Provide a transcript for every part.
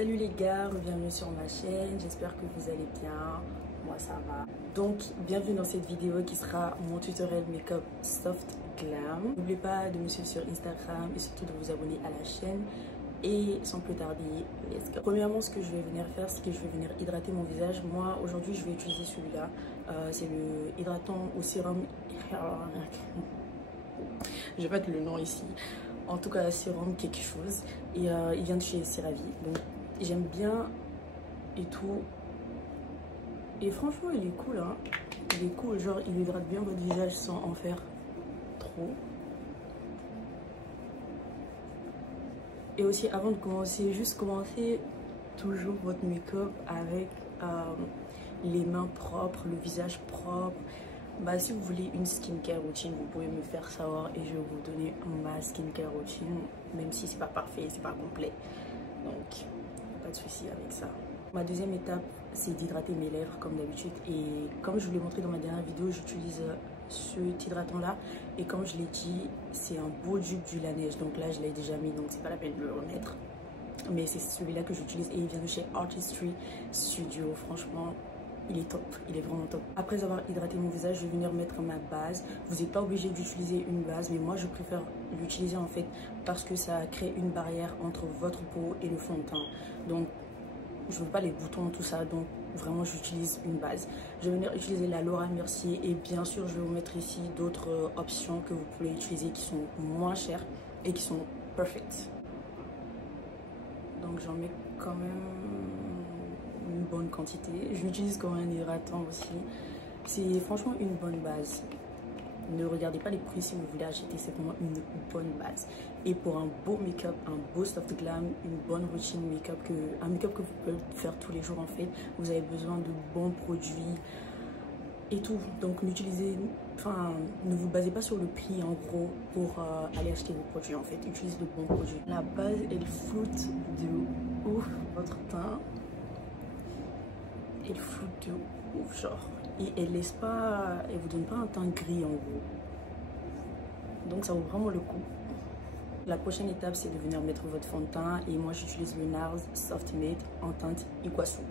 Salut les gars, bienvenue sur ma chaîne, j'espère que vous allez bien, moi ça va. Donc bienvenue dans cette vidéo qui sera mon tutoriel make-up soft glam. N'oubliez pas de me suivre sur Instagram et surtout de vous abonner à la chaîne. Et sans plus tarder, let's go. Premièrement, ce que je vais venir faire, c'est que je vais venir hydrater mon visage. Moi aujourd'hui je vais utiliser celui-là, c'est le hydratant au sérum. Je vais mettre le nom ici. En tout cas, sérum quelque chose. Et il vient de chez CeraVe. Donc j'aime bien et tout. Et franchement, il est cool, hein. Il est cool, genre il hydrate bien votre visage sans en faire trop. Et aussi, avant de commencer, juste commencer toujours votre make-up avec les mains propres, le visage propre. Bah, si vous voulez une skincare routine, vous pouvez me faire savoir et je vais vous donner ma skincare routine, même si c'est pas parfait, c'est pas complet. Donc, pas de souci avec ça. Ma deuxième étape, c'est d'hydrater mes lèvres comme d'habitude. Et comme je vous l'ai montré dans ma dernière vidéo, j'utilise cet hydratant-là. Et comme je l'ai dit, c'est un beau dupe du Laneige. Donc là, je l'ai déjà mis, donc c'est pas la peine de le remettre. Mais c'est celui-là que j'utilise et il vient de chez Artistry Studio. Franchement, il est top, il est vraiment top. Après avoir hydraté mon visage, je vais venir mettre ma base. Vous n'êtes pas obligé d'utiliser une base, mais moi je préfère l'utiliser en fait parce que ça crée une barrière entre votre peau et le fond de teint. Donc je veux pas les boutons, tout ça, donc vraiment j'utilise une base. Je vais venir utiliser la Laura Mercier et bien sûr je vais vous mettre ici d'autres options que vous pouvez utiliser qui sont moins chères et qui sont parfaites. Donc j'en mets quand même une bonne quantité. Je l'utilise comme un hydratant aussi. C'est franchement une bonne base. Ne regardez pas les prix si vous voulez acheter, c'est vraiment une bonne base. Et pour un beau make-up, un beau soft glam, une bonne routine make-up, un make-up que vous pouvez faire tous les jours en fait, vous avez besoin de bons produits et tout. Donc n'utilisez, enfin, ne vous basez pas sur le prix en gros pour aller acheter vos produits en fait. Utilisez de bons produits. La base, elle floute de ouf votre teint. Elle floute de ouf, genre. Et elle laisse pas, elle vous donne pas un teint gris en gros. Donc ça vaut vraiment le coup. La prochaine étape, c'est de venir mettre votre fond de teint. Et moi, j'utilise le NARS Soft Matte en teinte Iguazu.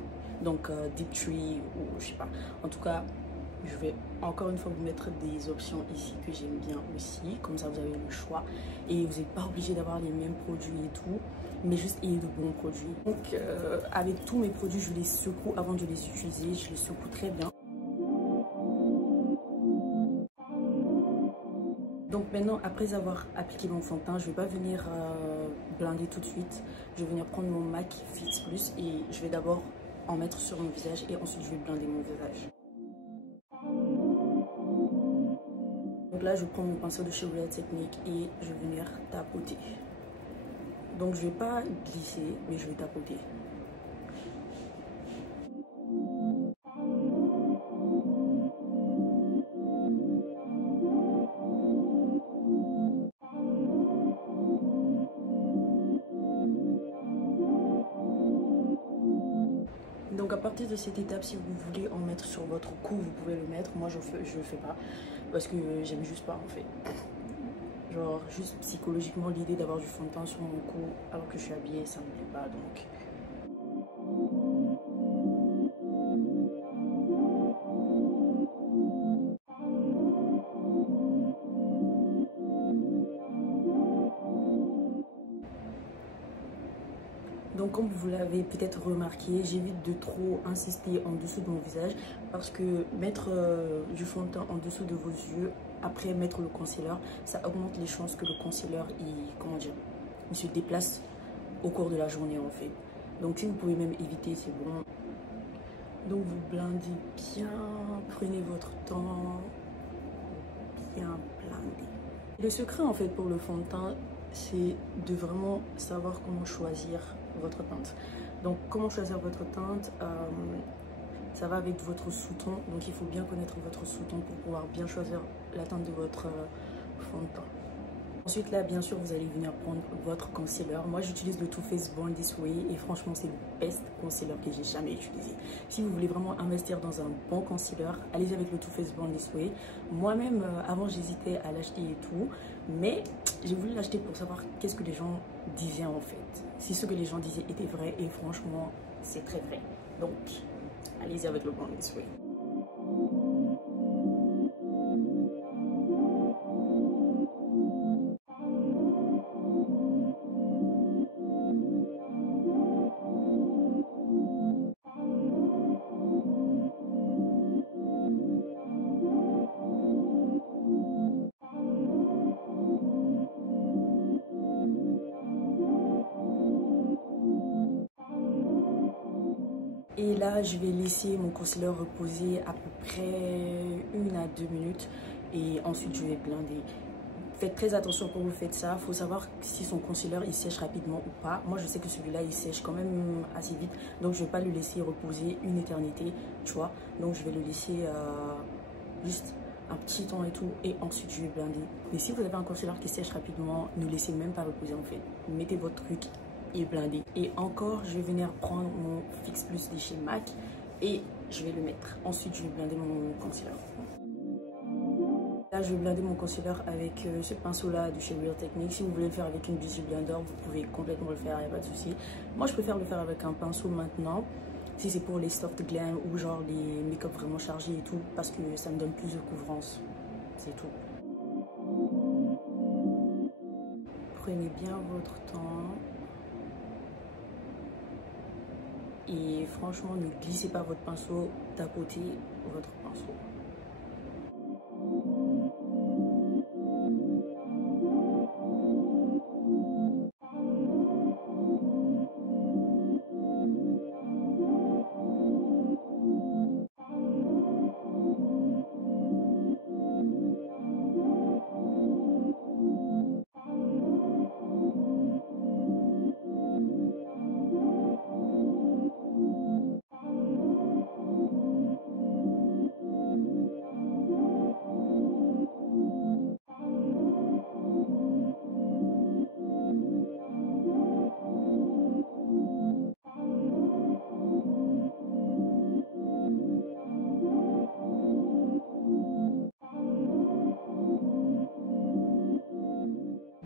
Donc Deep Tree ou je sais pas. En tout cas, je vais encore une fois vous mettre des options ici que j'aime bien aussi. Comme ça, vous avez le choix. Et vous n'êtes pas obligé d'avoir les mêmes produits et tout. Mais juste ayez de bons produits. Donc avec tous mes produits, je les secoue avant de les utiliser. Je les secoue très bien. Donc maintenant, après avoir appliqué mon fond de teint, je ne vais pas venir blinder tout de suite. Je vais venir prendre mon MAC Fix Plus et je vais d'abord en mettre sur mon visage et ensuite je vais blinder mon visage. Donc là, je prends mon pinceau de chez Real Technique et je vais venir tapoter. Donc je ne vais pas glisser, mais je vais tapoter. Donc à partir de cette étape, si vous voulez en mettre sur votre cou, vous pouvez le mettre. Moi je le fais pas parce que j'aime juste pas en fait. Genre juste psychologiquement l'idée d'avoir du fond de teint sur mon cou alors que je suis habillée, ça me plaît pas donc. Donc comme vous l'avez peut-être remarqué, j'évite de trop insister en dessous de mon visage parce que mettre du fond de teint en dessous de vos yeux, après mettre le concealer, ça augmente les chances que le concealer il se déplace au cours de la journée en fait. Donc si vous pouvez même éviter, c'est bon. Donc vous blindez bien, prenez votre temps, bien blinder. Le secret en fait pour le fond de teint, c'est de vraiment savoir comment choisir votre teinte. Donc comment choisir votre teinte, ça va avec votre sous-ton, donc il faut bien connaître votre sous-ton pour pouvoir bien choisir la teinte de votre fond de teint. Ensuite là bien sûr vous allez venir prendre votre concealer. Moi j'utilise le Too Faced Born This Way et franchement c'est le best concealer que j'ai jamais utilisé. Si vous voulez vraiment investir dans un bon concealer, allez-y avec le Too Faced Born This Way. Moi-même avant j'hésitais à l'acheter et tout, mais j'ai voulu l'acheter pour savoir qu'est-ce que les gens disaient en fait. si ce que les gens disaient était vrai, et franchement, c'est très vrai. Donc, allez-y avec le Born This Way. Et là, je vais laisser mon concealer reposer à peu près 1 à 2 minutes. Et ensuite, je vais blender. Faites très attention quand vous faites ça. Il faut savoir si son concealer il sèche rapidement ou pas. Moi, je sais que celui-là, il sèche quand même assez vite. Donc, je ne vais pas le laisser reposer une éternité, tu vois. Donc, je vais le laisser juste un petit temps et tout. Et ensuite, je vais blender. Mais si vous avez un concealer qui sèche rapidement, ne laissez même pas reposer en fait. Mettez votre truc et blindé. Et encore, je vais venir prendre mon Fix Plus de chez MAC et je vais le mettre. Ensuite, je vais blinder mon concealer. Là, je vais blinder mon concealer avec ce pinceau-là de chez Real Techniques. Si vous voulez le faire avec une Beauty Blender, vous pouvez complètement le faire, il n'y a pas de souci. Moi, je préfère le faire avec un pinceau maintenant. Si c'est pour les soft glam ou genre les make-up vraiment chargés et tout, parce que ça me donne plus de couvrance. C'est tout. Prenez bien votre temps. Et franchement, ne glissez pas votre pinceau, tapotez votre pinceau.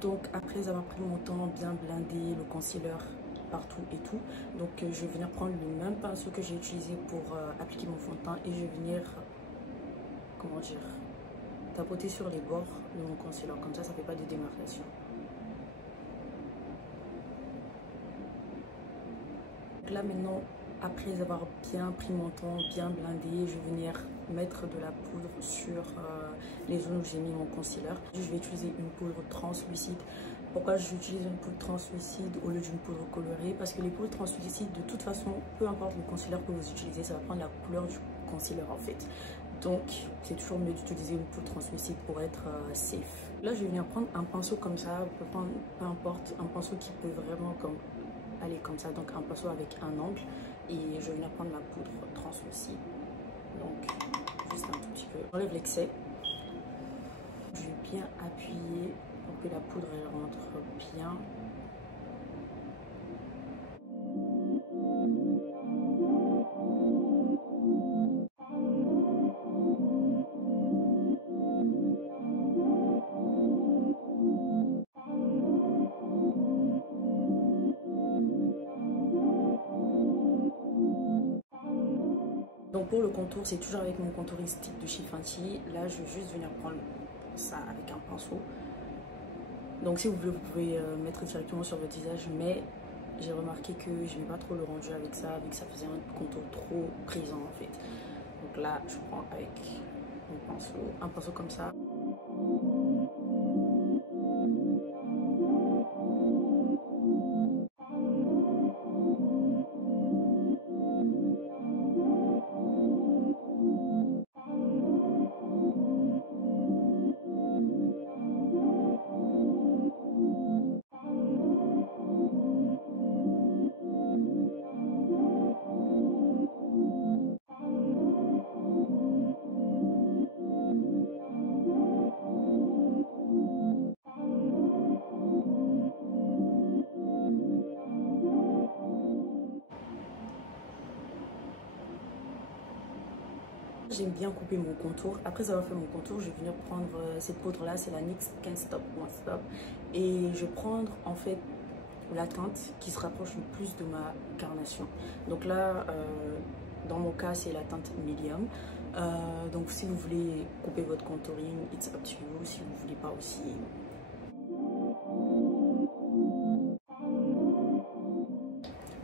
Donc après avoir pris mon temps, bien blindé le concealer partout et tout, donc je vais venir prendre le même pinceau que j'ai utilisé pour appliquer mon fond de teint et je vais venir, comment dire, tapoter sur les bords de mon concealer, comme ça fait pas de démarcation. Donc là maintenant, après avoir bien pris mon temps, bien blindé, je vais venir mettre de la poudre sur les zones où j'ai mis mon concealer. Je vais utiliser une poudre translucide. Pourquoi j'utilise une poudre translucide au lieu d'une poudre colorée? Parce que les poudres translucides, de toute façon, peu importe le concealer que vous utilisez, ça va prendre la couleur du concealer en fait. Donc, c'est toujours mieux d'utiliser une poudre translucide pour être safe. Là, je vais venir prendre un pinceau comme ça, peu importe, un pinceau qui peut vraiment aller comme ça, donc un pinceau avec un angle. Et je vais venir prendre ma poudre translucide. Donc, juste un tout petit peu. J'enlève l'excès. Je vais bien appuyer pour que la poudre elle rentre bien. Donc pour le contour, c'est toujours avec mon contouring stick de chez Fenty. Là, je vais juste venir prendre ça avec un pinceau. Donc si vous voulez, vous pouvez mettre directement sur votre visage, mais j'ai remarqué que je n'ai pas trop le rendu avec ça, vu que ça faisait un contour trop présent en fait. Donc là, je prends avec un pinceau comme ça. J'aime bien couper mon contour. Après avoir fait mon contour, je vais venir prendre cette poudre là, c'est la NYX Can't Stop Won't Stop. Et je vais prendre en fait la teinte qui se rapproche le plus de ma carnation. Donc là, dans mon cas, c'est la teinte medium. Donc si vous voulez couper votre contouring, it's up to you. Si vous voulez pas aussi.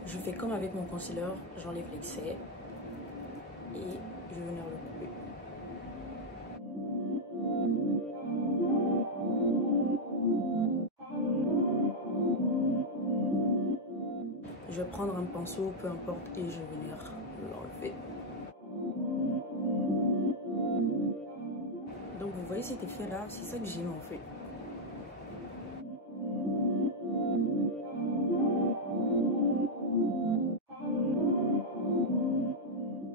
Je fais comme avec mon concealer, j'enlève l'excès et je vais venir le couper. Je vais prendre un pinceau, peu importe, et je vais venir l'enlever. Donc vous voyez cet effet là, c'est ça que j'aime en fait.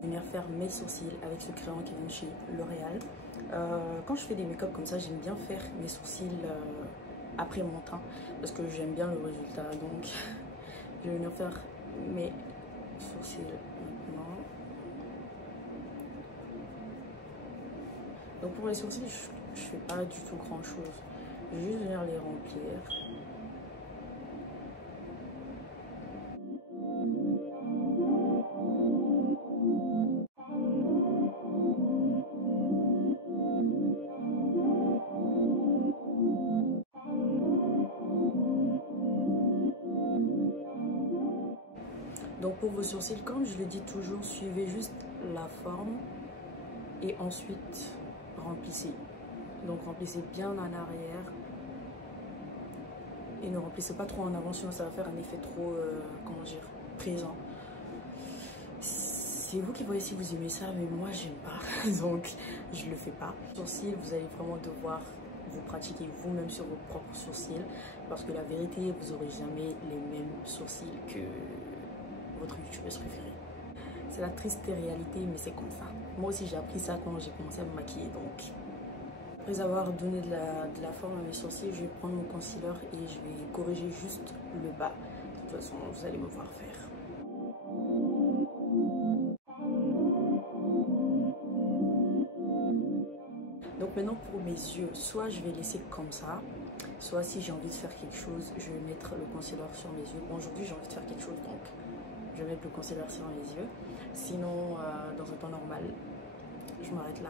Venir faire mes sourcils avec ce crayon qui vient de chez L'Oréal. Quand je fais des make-up comme ça, j'aime bien faire mes sourcils après mon teint parce que j'aime bien le résultat. Donc je vais venir faire mes sourcils maintenant. Donc pour les sourcils, je fais pas du tout grand chose. Je vais juste venir les remplir. Donc pour vos sourcils, comme je le dis toujours, suivez juste la forme et ensuite remplissez. Donc remplissez bien en arrière et ne remplissez pas trop en avant, sinon ça va faire un effet trop, comment dire, présent. C'est vous qui voyez si vous aimez ça, mais moi j'aime pas, donc je le fais pas. Sourcils, vous allez vraiment devoir vous pratiquer vous-même sur vos propres sourcils, parce que la vérité, vous aurez jamais les mêmes sourcils que votre youtubeuse préférée. C'est la triste réalité, mais c'est comme ça. Moi aussi j'ai appris ça quand j'ai commencé à me maquiller, donc après avoir donné de la forme à mes sourcils, je vais prendre mon concealer et je vais corriger juste le bas. De toute façon, vous allez me voir faire. Donc maintenant pour mes yeux, soit je vais laisser comme ça, soit si j'ai envie de faire quelque chose, je vais mettre le concealer sur mes yeux. Bon, aujourd'hui j'ai envie de faire quelque chose, donc je vais mettre le concealer sur mes yeux. Sinon, dans un temps normal, je m'arrête là.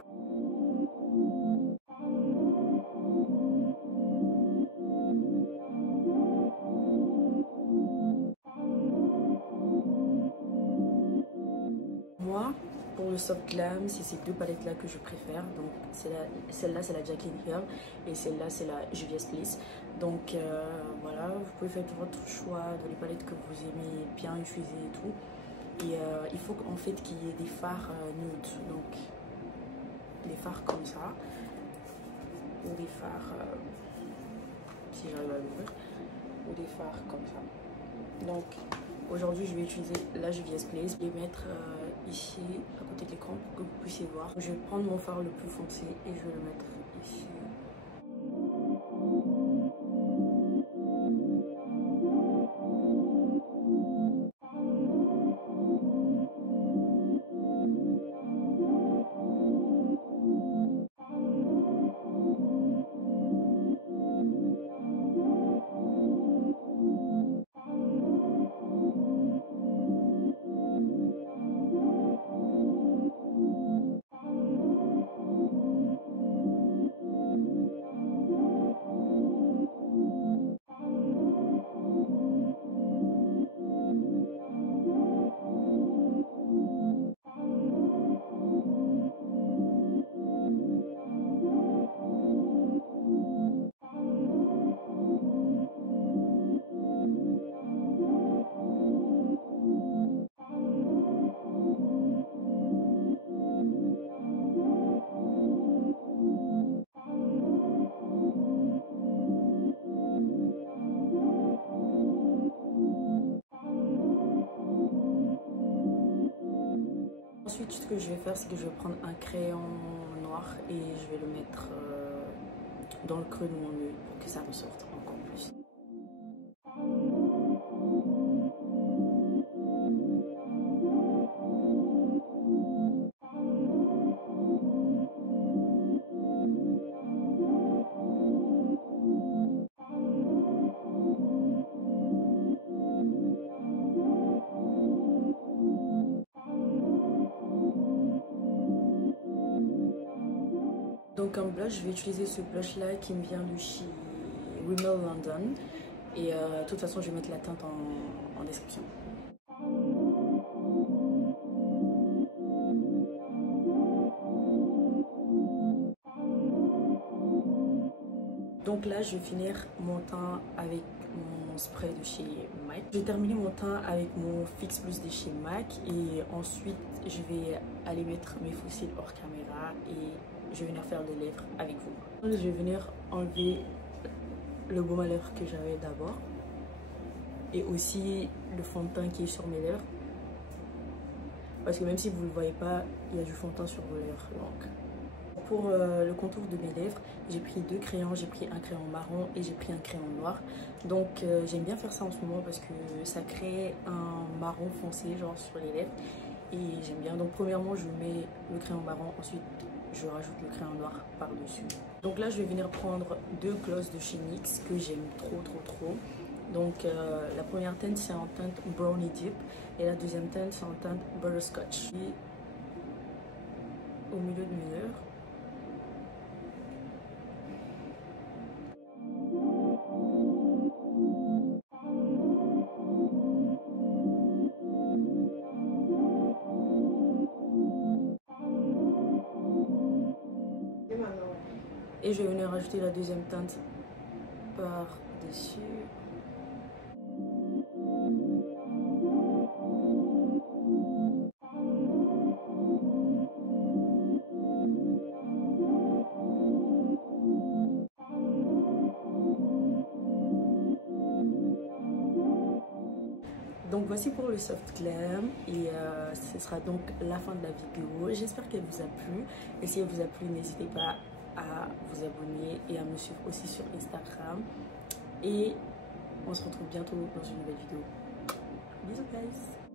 Moi, pour le soft glam, c'est ces deux palettes là que je préfère. Donc celle-là c'est la Jaclyn Hill et celle-là c'est la Juvia's Place. Donc voilà, vous pouvez faire votre choix de les palettes que vous aimez bien utiliser et tout. Et il faut en fait qu'il y ait des fards nude, donc des fards comme ça ou des fards si j'arrive à l'ouvrir, ou des fards comme ça. Donc aujourd'hui je vais utiliser la Juvia's Place, les mettre ici à côté de l'écran pour que vous puissiez voir. Je vais prendre mon fard le plus foncé et je vais le mettre ici. Ensuite, ce que je vais faire, c'est que je vais prendre un crayon noir et je vais le mettre dans le creux de mon œil pour que ça ressorte encore plus. Donc comme blush, je vais utiliser ce blush là qui me vient de chez Rimmel London. Et de toute façon, je vais mettre la teinte en description. Donc là, je vais finir mon teint avec mon spray de chez MAC. J'ai terminé mon teint avec mon Fix Plus de chez MAC. Et ensuite, je vais aller mettre mes faux cils hors caméra. Et je vais venir faire les lèvres avec vous. Je vais venir enlever le baume à lèvres que j'avais d'abord. Et aussi le fond de teint qui est sur mes lèvres. Parce que même si vous ne le voyez pas, il y a du fond de teint sur vos lèvres. Donc, pour le contour de mes lèvres, j'ai pris 2 crayons, j'ai pris un crayon marron et j'ai pris un crayon noir. Donc j'aime bien faire ça en ce moment parce que ça crée un marron foncé genre sur les lèvres et j'aime bien. Donc premièrement je mets le crayon marron, ensuite je rajoute le crayon noir par dessus. Donc là je vais venir prendre 2 glosses de chez NYX que j'aime trop. Donc la première teinte c'est en teinte Brownie Deep et la deuxième teinte c'est en teinte Butterscotch. Et au milieu de mes lèvres. Et je vais venir rajouter la deuxième teinte par-dessus. Donc voici pour le soft glam et ce sera donc la fin de la vidéo. J'espère qu'elle vous a plu et si elle vous a plu, n'hésitez pas à vous abonner et à me suivre aussi sur Instagram. Et on se retrouve bientôt dans une nouvelle vidéo. Bisous guys!